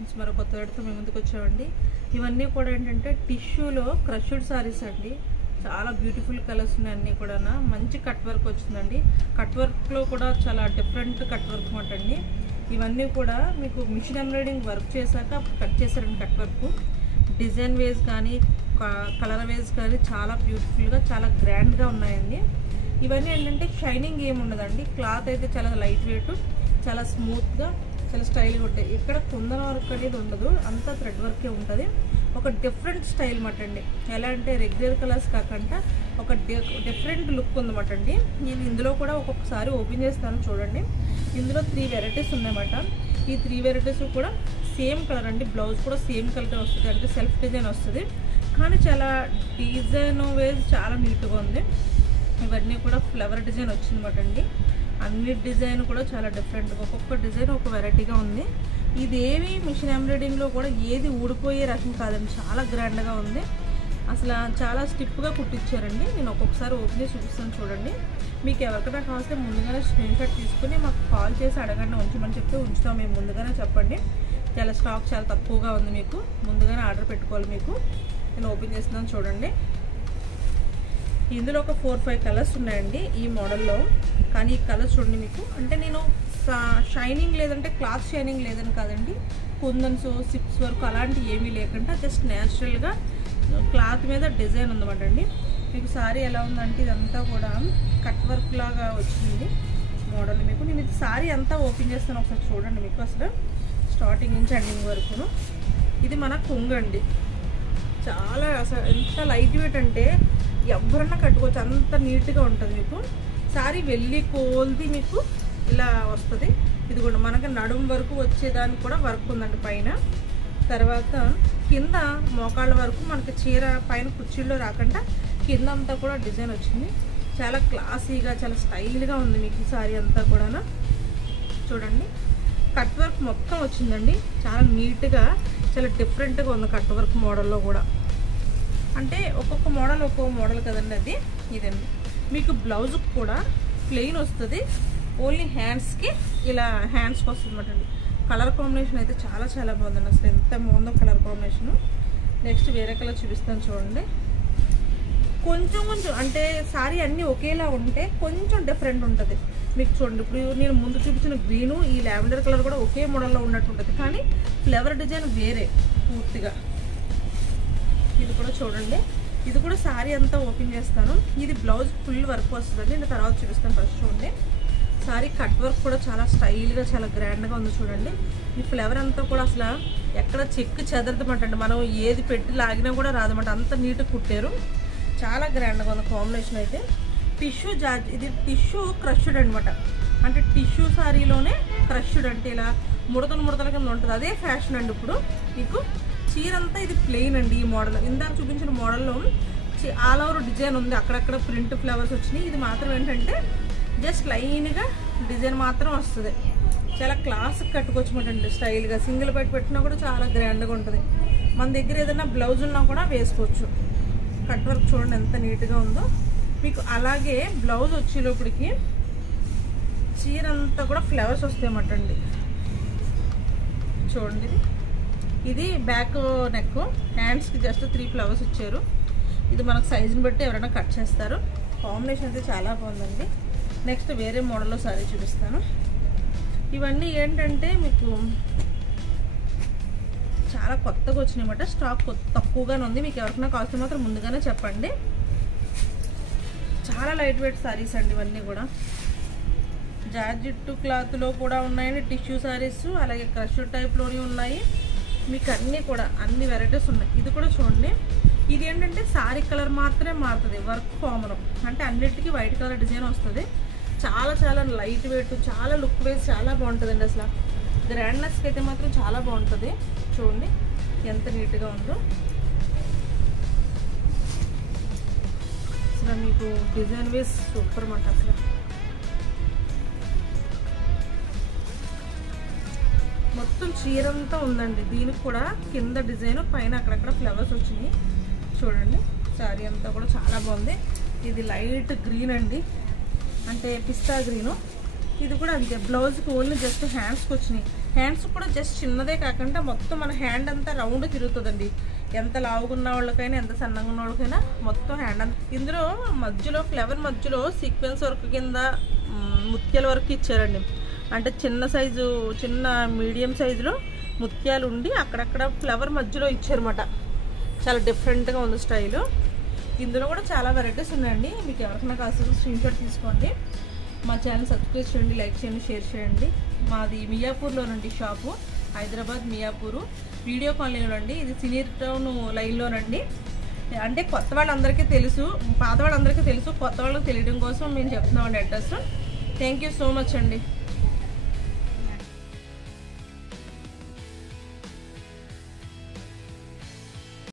Collections మరో కొత్త వాటితో మేము ముందుకు వచ్చామండి. ఇవన్నీ కూడా ఏంటంటే టిష్యూలో క్రష్డ్ సారీస్ అండి. చాలా బ్యూటిఫుల్ కలర్స్ ఉన్నాయి అన్నీ కూడా. మంచి కట్ వర్క్ వచ్చిందండి. కట్ వర్క్లో కూడా చాలా డిఫరెంట్ కట్ వర్క్ మాట అండి. ఇవన్నీ కూడా మీకు మిషన్ ఎంబ్రాయిడింగ్ వర్క్ చేశాక కట్ చేశారండి. కట్ వర్క్ డిజైన్ వేస్ కానీ కలర్ వేస్ కానీ చాలా బ్యూటిఫుల్గా చాలా గ్రాండ్గా ఉన్నాయండి. ఇవన్నీ ఏంటంటే షైనింగ్ ఏమి ఉండదండి. క్లాత్ అయితే చాలా లైట్ వెయిట్, చాలా స్మూత్గా, చాలా స్టైల్గా ఉంటాయి. ఇక్కడ కుందన వర్క్ అనేది ఉండదు, అంతా థ్రెడ్ వర్కే ఉంటుంది. ఒక డిఫరెంట్ స్టైల్ మాట అండి. ఎలా అంటే రెగ్యులర్ కలర్స్ కాకుండా ఒక డిఫరెంట్ లుక్ ఉందన్నమాట అండి. నేను ఇందులో కూడా ఒక్కొక్కసారి ఓపెన్ చేస్తాను చూడండి. ఇందులో 3 వెరైటీస్ ఉన్నాయన్నమాట. ఈ 3 వెరైటీస్ కూడా సేమ్ కలర్ అండి. బ్లౌజ్ కూడా సేమ్ కలర్ వస్తుంది, అంటే సెల్ఫ్ డిజైన్ వస్తుంది. కానీ చాలా డిజైన్ వేస్ చాలా నీట్గా ఉంది. ఇవన్నీ కూడా ఫ్లవర్ డిజైన్ వచ్చిందన్నమాట అండి. అన్ని డిజైన్ కూడా చాలా డిఫరెంట్గా, ఒక్కొక్క డిజైన్ ఒక వెరైటీగా ఉంది. ఇదేమి మిషన్ ఎంబ్రాయిడింగ్లో కూడా ఏది ఊడిపోయే రకం కాదండి. చాలా గ్రాండ్గా ఉంది. అసలు చాలా స్టిప్గా కుట్టించారండి. నేను ఒక్కొక్కసారి ఓపెన్ చేసి చూపిస్తాను చూడండి. మీకు ఎవరికైనా కావాల్సి ముందుగానే స్క్రీన్ షాట్ తీసుకుని మాకు కాల్ చేసి అడగండి, ఉంచమని చెప్తే ఉంచుతాం. మేము ముందుగానే చెప్పండి. చాలా స్టాక్ చాలా తక్కువగా ఉంది, మీకు ముందుగానే ఆర్డర్ పెట్టుకోవాలి. మీకు నేను ఓపెన్ చేస్తున్నాను చూడండి. ఇందులో ఒక 4-5 కలర్స్ ఉన్నాయండి ఈ మోడల్లో. కానీ ఈ కలర్స్ చూడండి మీకు, అంటే నేను షైనింగ్ లేదంటే క్లాత్ షైనింగ్ లేదని కాదండి. కుందన్స్ సిప్స్ వరకు అలాంటివి ఏమీ లేకుండా జస్ట్ న్యాచురల్గా క్లాత్ మీద డిజైన్ ఉందన్నమాట అండి. మీకు సారీ ఎలా ఉందంటే ఇదంతా కూడా కట్ వర్క్ లాగా వచ్చింది మోడల్. మీకు నేను ఇది సారీ అంతా ఓపెన్ చేస్తాను, ఒకసారి చూడండి. మీకు అసలు స్టార్టింగ్ నుంచి ఎండింగ్ వరకును ఇది మన కొంగండి. చాలా అసలు ఎంత లైట్ వెయిట్ అంటే ఎవరన్నా కట్టుకోవచ్చు, అంత నీట్గా ఉంటుంది. మీకు సారీ వెళ్ళి కోల్ది మీకు ఇలా వస్తుంది. ఇది కూడా మనకి నడుము వరకు వచ్చేదానికి కూడా వర్క్ ఉందండి పైన. తర్వాత కింద మోకాళ్ళ వరకు మనకి చీర పైన కుర్చీల్లో రాకుండా కింద అంతా కూడా డిజైన్ వచ్చింది. చాలా క్లాసీగా చాలా స్టైల్గా ఉంది మీకు సారీ అంతా కూడా. చూడండి కట్ వర్క్ మొత్తం వచ్చిందండి. చాలా నీట్గా చాలా డిఫరెంట్గా ఉంది కట్ వర్క్ మోడల్లో కూడా. అంటే ఒక్కొక్క మోడల్ ఒక్కొక్క మోడల్ కదండి అది. ఇదండి మీకు బ్లౌజ్ కూడా ప్లెయిన్ వస్తుంది. ఓన్లీ హ్యాండ్స్కి ఇలా హ్యాండ్స్కి వస్తుంది అన్నమాట అండి. కలర్ కాంబినేషన్ అయితే చాలా చాలా బాగుందండి. అసలు ఎంత బాగుందో కలర్ కాంబినేషను. నెక్స్ట్ వేరే కలర్ చూపిస్తాను చూడండి. కొంచెం కొంచెం అంటే సారీ అన్నీ ఒకేలా ఉంటే కొంచెం డిఫరెంట్ ఉంటుంది మీకు. చూడండి ఇప్పుడు నేను ముందు చూపించిన గ్రీను ఈ లావెండర్ కలర్ కూడా ఒకే మోడల్లో ఉన్నట్టు ఉంటుంది, కానీ ఫ్లవర్ డిజైన్ వేరే పూర్తిగా. ఇది కూడా చూడండి. ఇది కూడా సారీ అంతా ఓపెన్ చేస్తాను. ఇది బ్లౌజ్ ఫుల్ వర్క్ వస్తుందండి. నేను తర్వాత చూపిస్తాను. ఫస్ట్ చూడండి సారీ కట్ వర్క్ కూడా చాలా స్టైల్గా చాలా గ్రాండ్గా ఉంది చూడండి. ఈ ఫ్లవర్ అంతా కూడా అసలు ఎక్కడ చెక్కు చెదరదమంటండి. మనం ఏది పెట్టి లాగినా కూడా రాదన్నమాట, అంత నీట్గా కుట్టారు. చాలా గ్రాండ్గా ఉంది కాంబినేషన్ అయితే. టిష్యూ జార్జ్, ఇది టిష్యూ క్రష్డ్ అనమాట. అంటే టిష్యూ సారీలోనే క్రష్డ్, అంటే ఇలా ముడతలు ముడతల కింద ఉంటుంది. అదే ఫ్యాషన్ అండి ఇప్పుడు మీకు. చీర అంతా ఇది ప్లెయిన్ అండి. ఈ మోడల్ ఇందాక చూపించిన మోడల్లో ఆల్ ఓవర్ డిజైన్ ఉంది, అక్కడక్కడ ప్రింట్ ఫ్లవర్స్ వచ్చినాయి. ఇది మాత్రం ఏంటంటే జస్ట్ లైన్గా డిజైన్ మాత్రం వస్తుంది. చాలా క్లాస్కి కట్టుకోవచ్చుమంటండి స్టైల్గా. సింగిల్ పెట్టినా కూడా చాలా గ్రాండ్గా ఉంటుంది. మన దగ్గర ఏదైనా బ్లౌజ్ ఉన్నా కూడా వేసుకోవచ్చు. కట్ వర్క్ చూడండి ఎంత నీట్గా ఉందో మీకు. అలాగే బ్లౌజ్ వచ్చేలోపటికి చీర అంతా కూడా ఫ్లవర్స్ వస్తాయన్నమాటండి. చూడండి ఇది బ్యాక్ నెక్, హ్యాండ్స్కి జస్ట్ 3 ఫ్లవర్స్ ఇచ్చారు. ఇది మనకు సైజుని బట్టి ఎవరైనా కట్ చేస్తారు. కాంబినేషన్ అయితే చాలా బాగుందండి. నెక్స్ట్ వేరే మోడల్లో సారీ చూపిస్తాను. ఇవన్నీ ఏంటంటే మీకు చాలా కొత్తగా వచ్చినాయన్నమాట. స్టాక్ తక్కువగానే ఉంది. మీకు ఎవరికైనా కావాల్సిన మాత్రం ముందుగానే చెప్పండి. చాలా లైట్ వెయిట్ సారీస్ అండి ఇవన్నీ కూడా. జార్జెట్ క్లాత్లో కూడా ఉన్నాయండి టిష్యూ సారీస్, అలాగే క్రష్ టైప్లోనే ఉన్నాయి మీకు. అన్నీ కూడా అన్ని వెరైటీస్ ఉన్నాయి. ఇది కూడా చూడండి. ఇది ఏంటంటే సారీ కలర్ మాత్రమే మారుతుంది, వర్క్ ఫామ్లో. అంటే అన్నిటికీ వైట్ కలర్ డిజైన్ వస్తుంది. చాలా చాలా లైట్ వెయిట్, చాలా లుక్ వైజ్ చాలా బాగుంటుందండి. అసలు గ్రాండ్నెస్కి అయితే మాత్రం చాలా బాగుంటుంది. చూడండి ఎంత నీట్గా ఉందో. అసలు మీకు డిజైన్ వేస్ సూపర్ అన్నమాట. అసలు మొత్తం చీరంతా ఉందండి. దీనికి కూడా కింద డిజైన్, పైన అక్కడక్కడ ఫ్లవర్స్ వచ్చినాయి. చూడండి సారీ అంతా కూడా చాలా బాగుంది. ఇది లైట్ గ్రీన్ అండి, అంటే పిస్తా గ్రీను. ఇది కూడా అంతే. బ్లౌజ్కి ఓన్లీ జస్ట్ హ్యాండ్స్కి వచ్చినాయి. హ్యాండ్స్ కూడా జస్ట్ చిన్నదే కాకుండా మొత్తం మన హ్యాండ్ అంతా రౌండ్ తిరుగుతుందండి. ఎంత లావుగున్న వాళ్ళకైనా ఎంత సన్నగా ఉన్న వాళ్ళకైనా మొత్తం హ్యాండ్ అంతా. ఇందులో మధ్యలో ఫ్లవర్ మధ్యలో సీక్వెన్స్ వర్క్ కింద ముత్యాల వర్క్ ఇచ్చారండి. అంటే చిన్న సైజు, చిన్న మీడియం సైజులో ముత్యాలు ఉండి అక్కడక్కడ ఫ్లవర్ మధ్యలో ఇచ్చారన్నమాట. చాలా డిఫరెంట్గా ఉంది స్టైలు. ఇందులో కూడా చాలా వెరైటీస్ ఉన్నాయండి. మీకు ఎవరికైనా కావాల్సిన స్క్రీన్ షాట్ తీసుకోండి. మా ఛానల్ సబ్స్క్రైబ్ చేయండి, లైక్ చేయండి, షేర్ చేయండి. మాది మియాపూర్లోనండి షాపు, హైదరాబాద్ మియాపూరు వీడియో కాలనీలోనండి. ఇది సీనియర్ టౌన్ లైన్లోనండి. అంటే కొత్త వాళ్ళందరికీ తెలుసు, పాత వాళ్ళందరికీ తెలుసు, కొత్త వాళ్ళకి తెలియడం కోసం మేము చెప్తున్నామండి address. Thank you so much అండి.